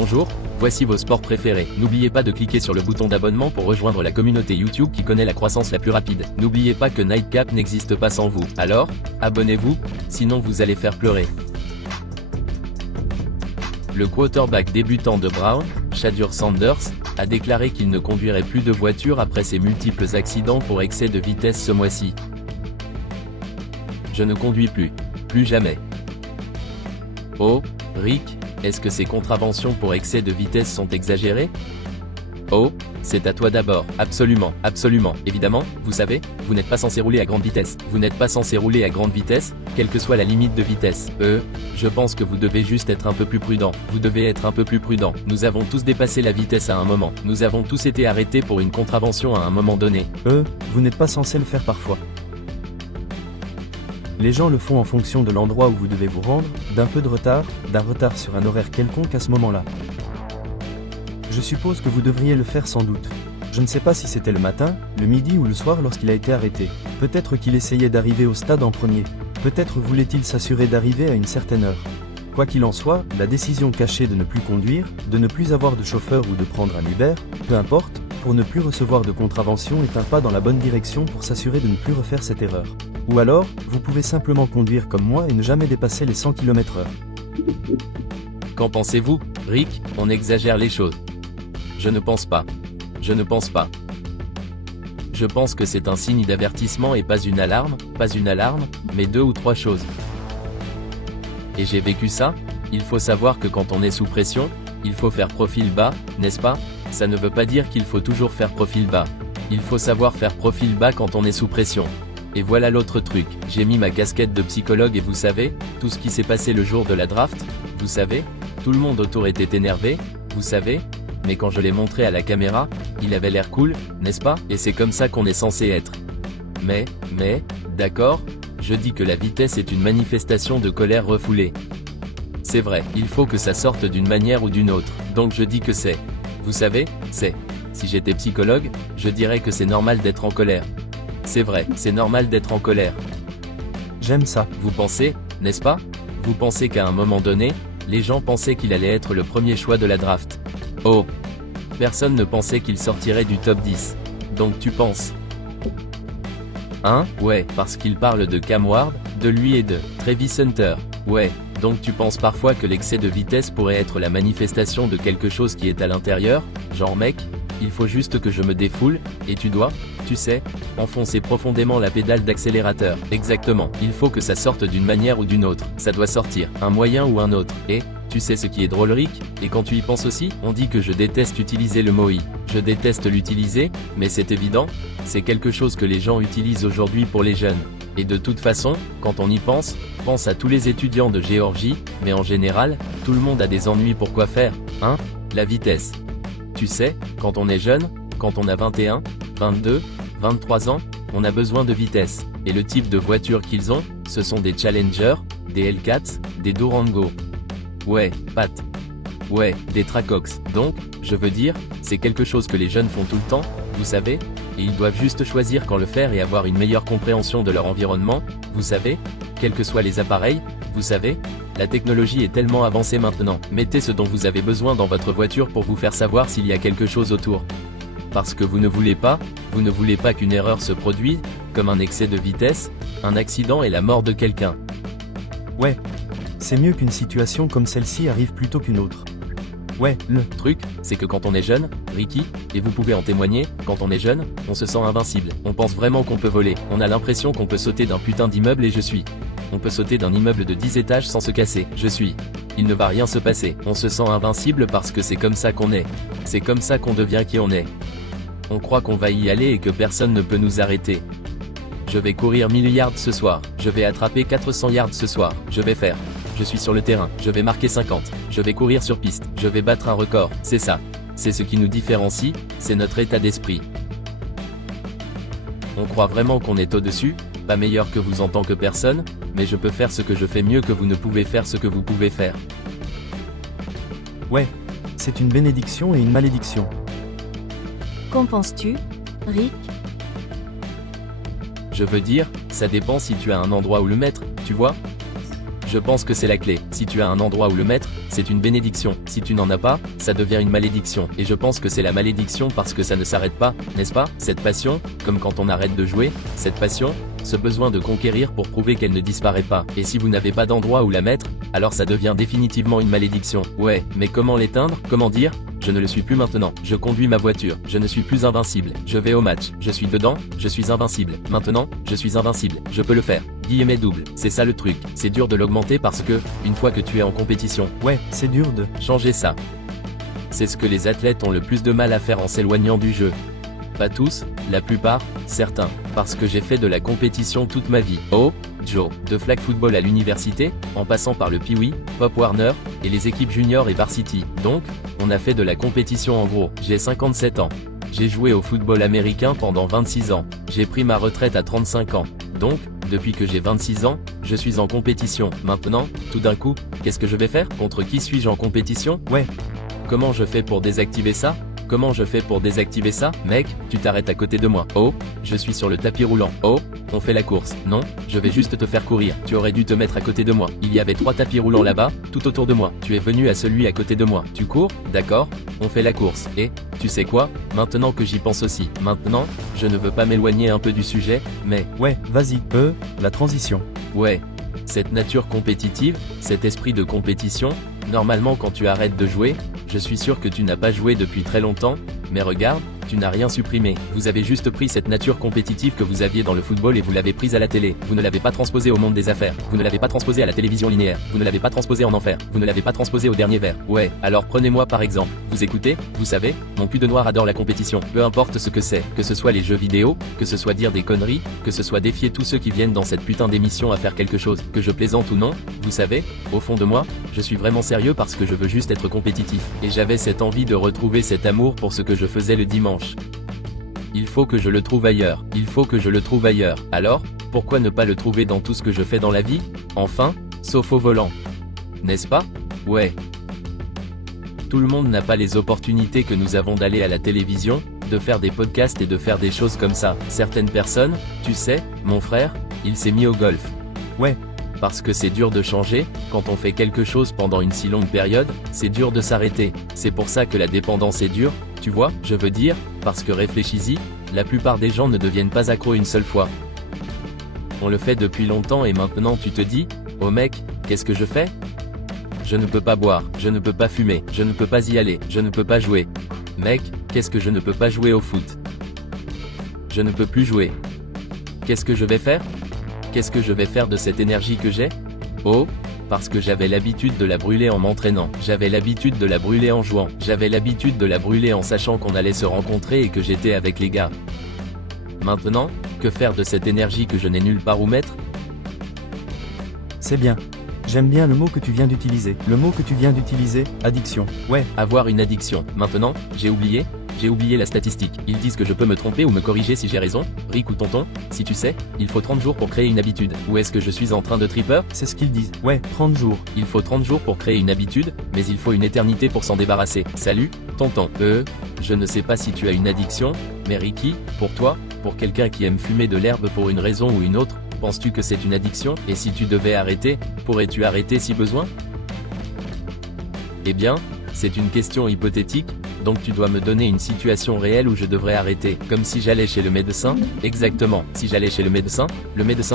Bonjour, voici vos sports préférés. N'oubliez pas de cliquer sur le bouton d'abonnement pour rejoindre la communauté YouTube qui connaît la croissance la plus rapide. N'oubliez pas que Nightcap n'existe pas sans vous. Alors, abonnez-vous, sinon vous allez faire pleurer. Le quarterback débutant de Brown, Shedeur Sanders, a déclaré qu'il ne conduirait plus de voiture après ses multiples accidents pour excès de vitesse ce mois-ci. Je ne conduis plus. Plus jamais. Oh, Rick, est-ce que ces contraventions pour excès de vitesse sont exagérées? Oh, c'est à toi d'abord. Absolument, absolument. Évidemment, vous savez, vous n'êtes pas censé rouler à grande vitesse. Vous n'êtes pas censé rouler à grande vitesse, quelle que soit la limite de vitesse. Je pense que vous devez juste être un peu plus prudent. Vous devez être un peu plus prudent. Nous avons tous dépassé la vitesse à un moment. Nous avons tous été arrêtés pour une contravention à un moment donné. Vous n'êtes pas censé le faire parfois. Les gens le font en fonction de l'endroit où vous devez vous rendre, d'un peu de retard, d'un retard sur un horaire quelconque à ce moment-là. Je suppose que vous devriez le faire sans doute. Je ne sais pas si c'était le matin, le midi ou le soir lorsqu'il a été arrêté. Peut-être qu'il essayait d'arriver au stade en premier. Peut-être voulait-il s'assurer d'arriver à une certaine heure. Quoi qu'il en soit, la décision cachée de ne plus conduire, de ne plus avoir de chauffeur ou de prendre un Uber, peu importe, pour ne plus recevoir de contravention est un pas dans la bonne direction pour s'assurer de ne plus refaire cette erreur. Ou alors, vous pouvez simplement conduire comme moi et ne jamais dépasser les 100 km/h. Qu'en pensez-vous, Rick? On exagère les choses. Je ne pense pas. Je ne pense pas. Je pense que c'est un signe d'avertissement et pas une alarme, mais 2 ou 3 choses. Et j'ai vécu ça. Il faut savoir que quand on est sous pression, il faut faire profil bas, n'est-ce pas? Ça ne veut pas dire qu'il faut toujours faire profil bas. Il faut savoir faire profil bas quand on est sous pression. Et voilà l'autre truc, j'ai mis ma casquette de psychologue et vous savez, tout ce qui s'est passé le jour de la draft, vous savez, tout le monde autour était énervé, vous savez, mais quand je l'ai montré à la caméra, il avait l'air cool, n'est-ce pas? Et c'est comme ça qu'on est censé être. Mais, d'accord, je dis que la vitesse est une manifestation de colère refoulée. C'est vrai, il faut que ça sorte d'une manière ou d'une autre, donc je dis que c'est. Vous savez, c'est. Si j'étais psychologue, je dirais que c'est normal d'être en colère. C'est vrai, c'est normal d'être en colère. J'aime ça. Vous pensez, n'est-ce pas? Vous pensez qu'à un moment donné, les gens pensaient qu'il allait être le premier choix de la draft. Oh! Personne ne pensait qu'il sortirait du top 10. Donc tu penses? Hein? Ouais, parce qu'il parle de Cam Ward, de lui et de Travis Hunter. Ouais, donc tu penses parfois que l'excès de vitesse pourrait être la manifestation de quelque chose qui est à l'intérieur? Genre mec, il faut juste que je me défoule, et tu dois, tu sais, enfoncer profondément la pédale d'accélérateur. Exactement, il faut que ça sorte d'une manière ou d'une autre. Ça doit sortir, un moyen ou un autre. Et, tu sais ce qui est drôle Rick? Et quand tu y penses aussi, on dit que je déteste utiliser le mot I. Je déteste l'utiliser, mais c'est évident, c'est quelque chose que les gens utilisent aujourd'hui pour les jeunes. Et de toute façon, quand on y pense à tous les étudiants de Géorgie, mais en général, tout le monde a des ennuis pour quoi faire, hein? La vitesse. Tu sais, quand on est jeune, quand on a 21, 22, 23 ans, on a besoin de vitesse. Et le type de voiture qu'ils ont, ce sont des Challenger, des Hellcats, des Durango. Ouais, Pat. Ouais, des Trackhawks. Donc, je veux dire, c'est quelque chose que les jeunes font tout le temps, vous savez, et ils doivent juste choisir quand le faire et avoir une meilleure compréhension de leur environnement, vous savez, quels que soient les appareils, vous savez, la technologie est tellement avancée maintenant. Mettez ce dont vous avez besoin dans votre voiture pour vous faire savoir s'il y a quelque chose autour. Parce que vous ne voulez pas qu'une erreur se produise, comme un excès de vitesse, un accident et la mort de quelqu'un. Ouais. C'est mieux qu'une situation comme celle-ci arrive plutôt qu'une autre. Ouais, le truc, c'est que quand on est jeune, Ricky, et vous pouvez en témoigner, quand on est jeune, on se sent invincible. On pense vraiment qu'on peut voler. On a l'impression qu'on peut sauter d'un putain d'immeuble et je suis. On peut sauter d'un immeuble de 10 étages sans se casser. Je suis. Il ne va rien se passer. On se sent invincible parce que c'est comme ça qu'on est. C'est comme ça qu'on devient qui on est. On croit qu'on va y aller et que personne ne peut nous arrêter. Je vais courir 1000 yards ce soir. Je vais attraper 400 yards ce soir. Je vais faire. Je suis sur le terrain. Je vais marquer 50. Je vais courir sur piste. Je vais battre un record. C'est ça. C'est ce qui nous différencie, c'est notre état d'esprit. On croit vraiment qu'on est au-dessus, pas meilleur que vous en tant que personne, mais je peux faire ce que je fais mieux que vous ne pouvez faire ce que vous pouvez faire. Ouais, c'est une bénédiction et une malédiction. Qu'en penses-tu, Rick? Je veux dire, ça dépend si tu as un endroit où le mettre, tu vois? Je pense que c'est la clé. Si tu as un endroit où le mettre, c'est c'est une bénédiction. Si tu n'en as pas, ça devient une malédiction. Et je pense que c'est la malédiction parce que ça ne s'arrête pas, n'est-ce pas? Cette passion, comme quand on arrête de jouer, cette passion, ce besoin de conquérir pour prouver qu'elle ne disparaît pas. Et si vous n'avez pas d'endroit où la mettre, alors ça devient définitivement une malédiction. Ouais, mais comment l'éteindre? Comment dire? Je ne le suis plus maintenant. Je conduis ma voiture. Je ne suis plus invincible. Je vais au match. Je suis dedans. Je suis invincible. Maintenant, je suis invincible. Je peux le faire. Guillemets double. C'est ça le truc. C'est dur de l'augmenter parce que, une fois que tu es en compétition, Ouais, c'est dur de... changer ça. C'est ce que les athlètes ont le plus de mal à faire en s'éloignant du jeu. Pas tous, la plupart, certains. Parce que j'ai fait de la compétition toute ma vie. Oh, Joe, de flag football à l'université, en passant par le Pee-wee, Pop Warner, et les équipes juniors et varsity. Donc, on a fait de la compétition en gros. J'ai 57 ans. J'ai joué au football américain pendant 26 ans. J'ai pris ma retraite à 35 ans. Donc, depuis que j'ai 26 ans, je suis en compétition. Maintenant, tout d'un coup, qu'est-ce que je vais faire? Contre qui suis-je en compétition? Ouais. Comment je fais pour désactiver ça? Comment je fais pour désactiver ça? Mec, tu t'arrêtes à côté de moi. Oh, je suis sur le tapis roulant. Oh, on fait la course. Non, je vais juste te faire courir. Tu aurais dû te mettre à côté de moi. Il y avait 3 tapis roulants là-bas, tout autour de moi. Tu es venu à celui à côté de moi. Tu cours? D'accord, on fait la course. Et, tu sais quoi? Maintenant que j'y pense aussi. Maintenant, je ne veux pas m'éloigner un peu du sujet, mais... Ouais, vas-y, la transition. Ouais. Cette nature compétitive, cet esprit de compétition, normalement quand tu arrêtes de jouer, je suis sûr que tu n'as pas joué depuis très longtemps, mais regarde, tu n'as rien supprimé. Vous avez juste pris cette nature compétitive que vous aviez dans le football et vous l'avez prise à la télé. Vous ne l'avez pas transposée au monde des affaires. Vous ne l'avez pas transposée à la télévision linéaire. Vous ne l'avez pas transposée en enfer. Vous ne l'avez pas transposée au dernier verre. Ouais, alors prenez-moi par exemple. Vous écoutez? Vous savez, mon cul de noir adore la compétition. Peu importe ce que c'est, que ce soit les jeux vidéo, que ce soit dire des conneries, que ce soit défier tous ceux qui viennent dans cette putain d'émission à faire quelque chose, que je plaisante ou non, vous savez, au fond de moi, je suis vraiment sérieux parce que je veux juste être compétitif. Et j'avais cette envie de retrouver cet amour pour ce que je faisais le dimanche. Il faut que je le trouve ailleurs. Il faut que je le trouve ailleurs. Alors, pourquoi ne pas le trouver dans tout ce que je fais dans la vie? Enfin, sauf au volant. N'est-ce pas? Ouais. Tout le monde n'a pas les opportunités que nous avons d'aller à la télévision, de faire des podcasts et de faire des choses comme ça. Certaines personnes, tu sais, mon frère, il s'est mis au golf. Ouais. Parce que c'est dur de changer, quand on fait quelque chose pendant une si longue période, c'est dur de s'arrêter. C'est pour ça que la dépendance est dure, tu vois, je veux dire, parce que réfléchis-y, la plupart des gens ne deviennent pas accros une seule fois. On le fait depuis longtemps et maintenant tu te dis, oh mec, qu'est-ce que je fais? Je ne peux pas boire, je ne peux pas fumer, je ne peux pas y aller, je ne peux pas jouer. Mec, qu'est-ce que je ne peux pas jouer au foot? Je ne peux plus jouer. Qu'est-ce que je vais faire? Qu'est-ce que je vais faire de cette énergie que j'ai? Oh, parce que j'avais l'habitude de la brûler en m'entraînant. J'avais l'habitude de la brûler en jouant. J'avais l'habitude de la brûler en sachant qu'on allait se rencontrer et que j'étais avec les gars. Maintenant, que faire de cette énergie que je n'ai nulle part où mettre? C'est bien. J'aime bien le mot que tu viens d'utiliser. Le mot que tu viens d'utiliser, addiction. Ouais. Avoir une addiction. Maintenant, j'ai oublié la statistique. Ils disent que je peux me tromper ou me corriger si j'ai raison. Rick ou tonton, si tu sais, il faut 30 jours pour créer une habitude. Ou est-ce que je suis en train de tripper? C'est ce qu'ils disent. Ouais, 30 jours. Il faut 30 jours pour créer une habitude, mais il faut une éternité pour s'en débarrasser. Salut, tonton. Je ne sais pas si tu as une addiction, mais Ricky, pour toi, pour quelqu'un qui aime fumer de l'herbe pour une raison ou une autre, penses-tu que c'est une addiction? Et si tu devais arrêter, pourrais-tu arrêter si besoin? Eh bien, c'est une question hypothétique, donc tu dois me donner une situation réelle où je devrais arrêter. Comme si j'allais chez le médecin? Exactement. Si j'allais chez le médecin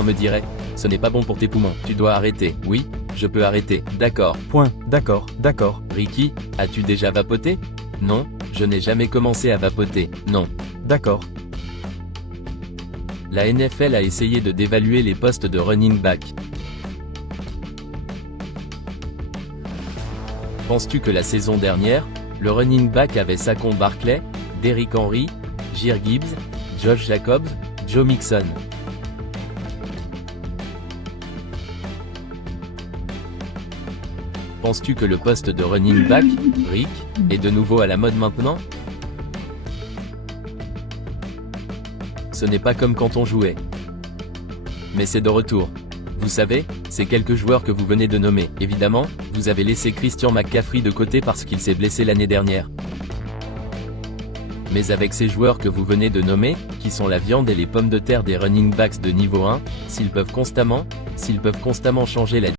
me dirait, ce n'est pas bon pour tes poumons, tu dois arrêter. Oui, je peux arrêter. D'accord. Point. D'accord. Ricky, as-tu déjà vapoté? Non, je n'ai jamais commencé à vapoter. Non. D'accord. La NFL a essayé de dévaluer les postes de running back. Penses-tu que la saison dernière, le running back avait Saquon Barkley, Derrick Henry, Jahmyr Gibbs, Josh Jacobs, Joe Mixon? Penses-tu que le poste de running back, Rick, est de nouveau à la mode maintenant? Ce n'est pas comme quand on jouait. Mais c'est de retour. Vous savez, ces quelques joueurs que vous venez de nommer. Évidemment, vous avez laissé Christian McCaffrey de côté parce qu'il s'est blessé l'année dernière. Mais avec ces joueurs que vous venez de nommer, qui sont la viande et les pommes de terre des running backs de niveau 1, s'ils peuvent constamment changer la